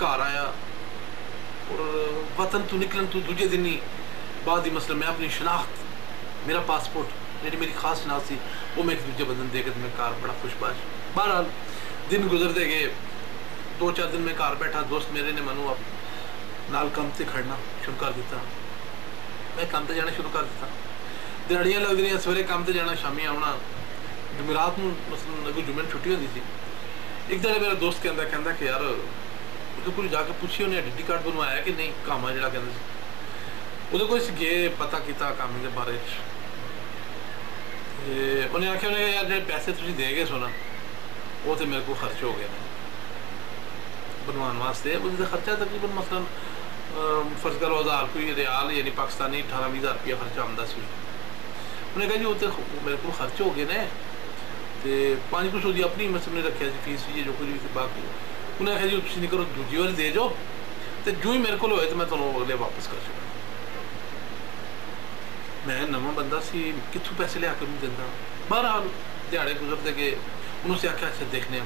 घर आया और वतन तो निकलन तो दूजे दिन ही बाद ही मसला मैं अपनी शनाख्त मेरा पासपोर्ट जी मेरी खास शनाख्त थी वो मैं एक दूजे बंदन दे के मैं घर बड़ा खुशबाश। बहरहाल दिन गुजरते गए, 2-4 दिन में घर बैठा, दोस्त मेरे ने मैनू अब नाल काम से खड़ना शुरू कर दिता, मैं काम से जाना शुरू कर दिता। दिहाड़ियाँ लगती रही, सवेरे काम से जाना, शामी आना, जुमेरात में मसलन अगर जुमे छुट्टी होती थी। एक दिन मेरा दोस्त कहता कि यार उसे कोई जाके पूछी उन्हें आइडेंटी कार्ड बनवाया कि नहीं, काम है जो कहते कोई गए पता किया काम के बारे उन्हें आख्या उन्हें यार जो पैसे तुम दे गए सो ना वो तो मेरे को खर्च हो गया बनवाने वास्ते। उसका खर्चा तकरीबन मसलन फर्ज करो 1000 कोई रियाल यानी पाकिस्तानी 18-20 हज़ार रुपया खर्चा आमदा सी। उन्हें कहा जी वो तो मेरे को खर्च हो गए ने तो 5 कुछ उसकी अपनी मसले रखा जी फीस भी जो कुछ भी बाकी उन्हें आखिया जी तुम नहीं करो दूजी बार दे जाओ तो जो ही मेरे को होए तो मैं तुम्हें अगले वापस कर चुका। मैं नवा बंदा सी कितों पैसे लिया के नहीं देता। बहरहाल दिहाड़े गुजरते गए, उन्होंने आख्या अच्छा देखने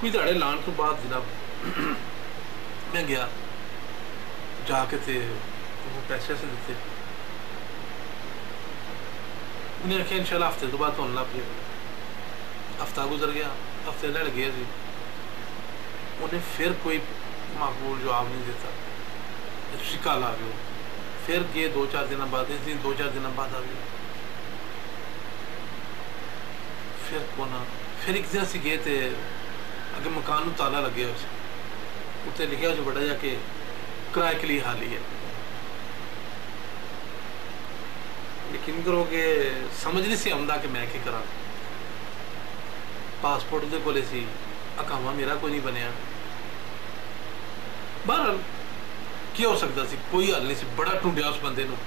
कोई दिहाड़े लाने तो बाद जनाब मैं गया जाके थे वो पैसे से दिते। उन्हें आख्या इंशाल्लाह हफ्ते तो बाद होने लग पिए। हफ्ता गुजर गया, हफ्ते लड़ गया जी, उन्हें फिर कोई माकूल जवाब नहीं देता। शिकाल आ गए, फिर गए 2-4 दिन बाद, इस दिन 2-4 दिन बाद आ गए, फिर कौन फिर एक दिन असी गए थे अगे मकान में ताला लगे उत्ते लिखा जो बड़ा जाके किराए के लिए हाली है। यकीन करो कि समझ नहीं सी आंदा कि मैं क्या करा। पासपोर्ट दे कोले सी, अकामा मेरा कोई नहीं बनया। बहरहाल क्या हो सकता सी, कोई हल नहीं सी। बड़ा ढूंढिया उस बंदे नूं,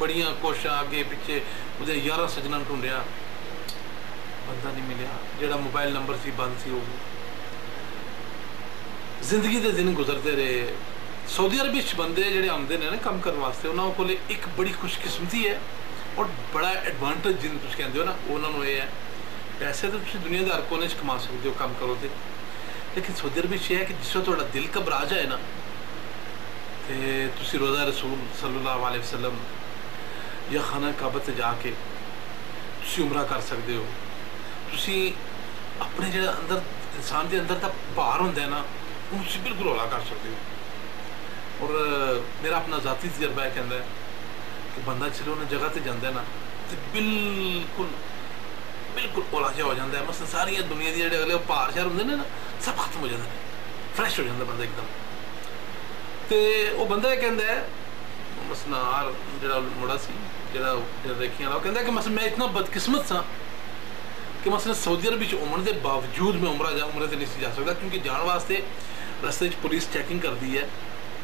बड़िया कोशिशां आगे पिछे उहदे 11 सजना ढूंढिया, बंदा नहीं मिलिया। जेड़ा मोबाइल नंबर सी बंद सी हो गई। जिंदगी के दिन गुजरते रहे। सऊदी अरब बंदे जेडे आते हैं ना काम करने वास्ते उन्होंने को एक बड़ी खुशकिस्मती है और बड़ा एडवांटेज जिन तुम कहते हो ना उन्होंने ये है पैसे तो तुम दुनिया के हर कोने कमा सकते हो काम करो तो, लेकिन सऊदी अरब ये है कि जिस थोड़ा दिल घबरा जाए ना तो तुम रोज़ा रसूल सल्लल्लाहु अलैहि वसल्लम या खाना काबा से जाके तुम उमरा कर सकते हो। तुम अपने जो अंदर इंसान के अंदर का भार होंगे ना उन्हें बिल्कुल हौला कर सकते हो। और मेरा अपना जाती तजर्बा है कहता है कि बंदा चलो उन्हें जगह से जाता है ना तो बिल्कुल बिल्कुल हौला जहा हो जाता है। मसलन सारिया दुनिया के जो अगले भार शार होंगे ना सब खत्म हो जाते हैं, फ्रैश हो जाता बंदा एकदम। तो वह बंदा कहता है मसलन हर जो मुड़ा से जो देखिए वाला कहता है कि मसलन मैं इतना बदकिस्मत सा कि मसलन सऊदी अरब उमर के बावजूद मैं उमरे से नहीं जा सकता क्योंकि जाने वास्ते रस्ते पुलिस चैकिंग करती है,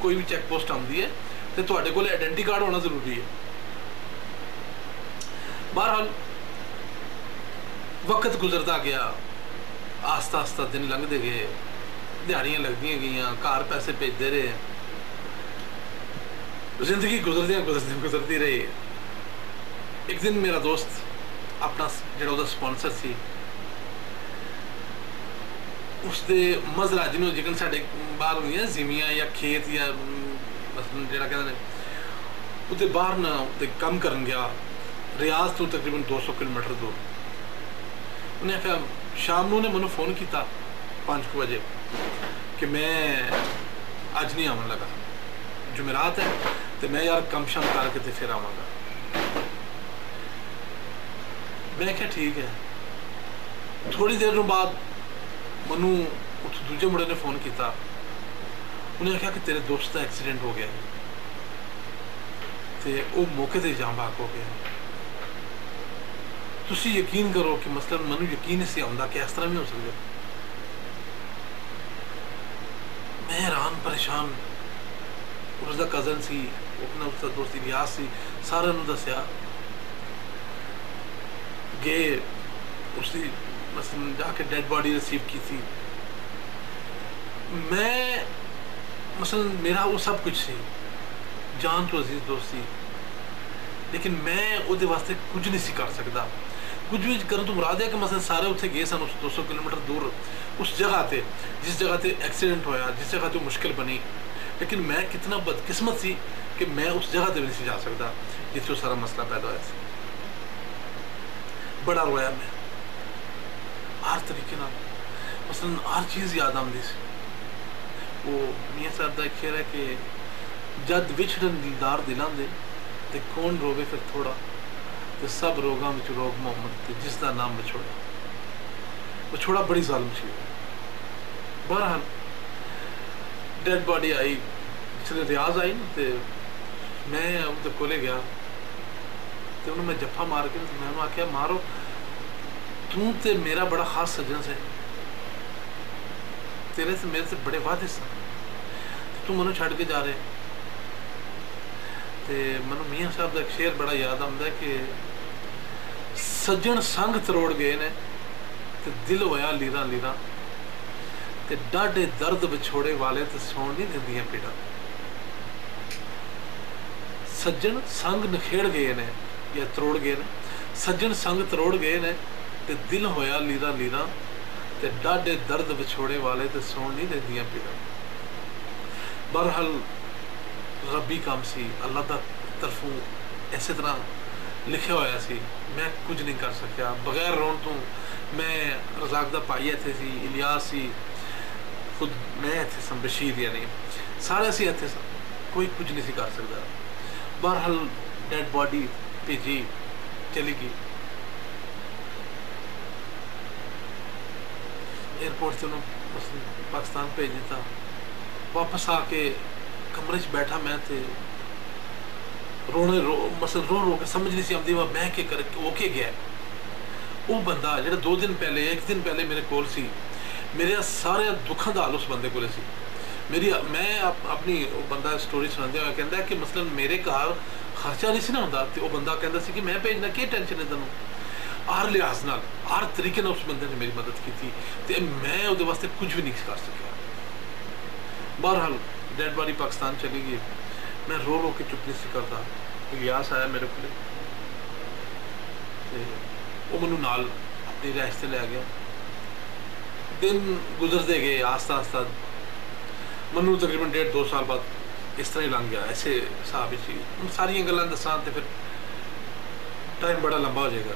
कोई भी चैक पोस्ट आती है तो तुहाडे कोल आइडेंटी कार्ड होना जरूरी है। बहरहाल वक्त गुजरता गया, आस्ता आस्ता दिन लंघते गए, दिहाड़ियाँ लगती गई, घर पैसे भेजते रहे, जिंदगी गुजरती रही। एक दिन मेरा दोस्त अपना जो स्पॉन्सर सी उसके मजरा जिन्होंने जिकन साढ़े बाहर होंगे जिमियाँ या खेत या मसलन जो कहते उत्ते बाहर ना उत्ते कम कर गया रियाज तो तकरीबन 200 किलोमीटर दूर। उन्हें आख्या शाम को मैंने फ़ोन किया 5 बजे कि मैं अज नहीं आवन लगा, जुमेरात है तो मैं यार कम शम करके तो फिर आवागा। मैं क्या ठीक है। थोड़ी देर बाद मनु उस दूजे मुंडे ने फोन किया, उन्हें आख्या कि तेरे दोस्त का एक्सीडेंट हो गया तो वो मौके से जाम भाग हो गया। तुसी यकीन करो कि मसलन मनु यकीन से आंदा कि इस तरह भी हो सकता। मैं हैरान परेशान। उसका कजन सी अपना उसका दोस्त रियाज सी सारे दसिया गए उसकी मसलन जाके डेड बॉडी रिसीव की थी। मैं मसलन मेरा वो सब कुछ सी जान तो अजीज दोस्त सी, लेकिन मैं वो वास्ते कुछ नहीं सी कर सकता। कुछ भी करो तो मुराद है कि मसलन सारे उत्थे गए सन उस 200 किलोमीटर दूर उस जगह ते जिस जगह ते एक्सीडेंट होया, जिस जगह ते मुश्किल बनी, लेकिन मैं कितना बदकिस्मत सी कि मैं उस जगह ते भी नहीं जा सकता जिथे वो सारा मसला पैदा होया। बड़ा रोया मैं हर तरीके नाल, मसलन हर चीज़ याद आती सी। वो मियाँ साहब का एक शेर है कि जद विछड़न दिलदार दिलां दे ते कौन रोवे फिर थोड़ा, तो सब रोगां विच रोग मोहम्मद ते जिसका नाम विछोड़ा। विछोड़ा बड़ी जालिम चीज़ है। बहरहाल डेड बॉडी आई, जिसने रियाज आई ना, तो मैं उनके कोले गया तो उन्होंने मैं जफ्फा मार के मैं आख्या मारो तू तो मेरा बड़ा खास सज्जन से, तेरे से मेरे से बड़े वादे सन, तू मैनू छड़ के जा रहे। तो मैनू मियाँ साहब का एक शेर बड़ा याद आता है कि सज्जन संग तरोड़ गए ने ते दिल होया लीरा लीरा, ते डाढे दर्द विछोड़े वाले ते सौण नहीं दिंदियां पीड़ा। सज्जन संग नखेड़ गए ने या तरोड़ गए ने, सज्जन संग तरोड़ गए ने ते दिल होया लीरा लीरा, ते डाढे दर्द विछोड़े वाले ते सौण नहीं दिंदियां पीड़ा। बहरहाल रब्बी काम सी, अल्लाह दा तरफों इस तरह लिखा होया सी, मैं कुछ नहीं कर सकिया बगैर रोन तो। मैं रजाक दा भाई इत्थे सी, इलियास सी, खुद मैं इत्थे सन, बशीर यानी सारे असीं इत्थे सन, कोई कुछ नहीं सी कर सकता। बहरहाल डेड बॉडी भेजी चली गई एयरपोर्ट से उन्होंने पाकिस्तान भेज दिता। वापस आके कमरे च बैठा मैं थे रोने मसल रो के समझ नहीं सी आती मैं के कर वो के गया। वो बंदा जो 2 दिन पहले 1 दिन पहले मेरे कोल सी, मेरे सारे दुखों का हाल उस बंदे को सी। मेरी मैं अपनी बंदा स्टोरी सुनाते हुए कहता है कि मसलन मेरे घर खर्चा नहीं सी ना होंदा, तो वो बंदा कहता सी कि मैं भेजना की टेंशन है तेनों। हर लिहाज नाल हर तरीके नाल उस बंदे ने मेरी मदद की थी, तो मैं वो वास्ते कुछ भी नहीं कर सकिया। बहरहाल डेड बॉडी पाकिस्तान चली गई, मैं रो रो के चुप नहीं सी करता। इलियास आया मेरे को, वो मैनू नाल अपनी रिहाइश से लै गया। दिन गुजरते गए आस्ता आस्ता, मैनू तकरीबन 1.5-2 साल बाद इस तरह ही लंघ गया ऐसे हिसाब ही। सारिया गल्लां दसां तो फिर टाइम बड़ा लंबा हो जाएगा।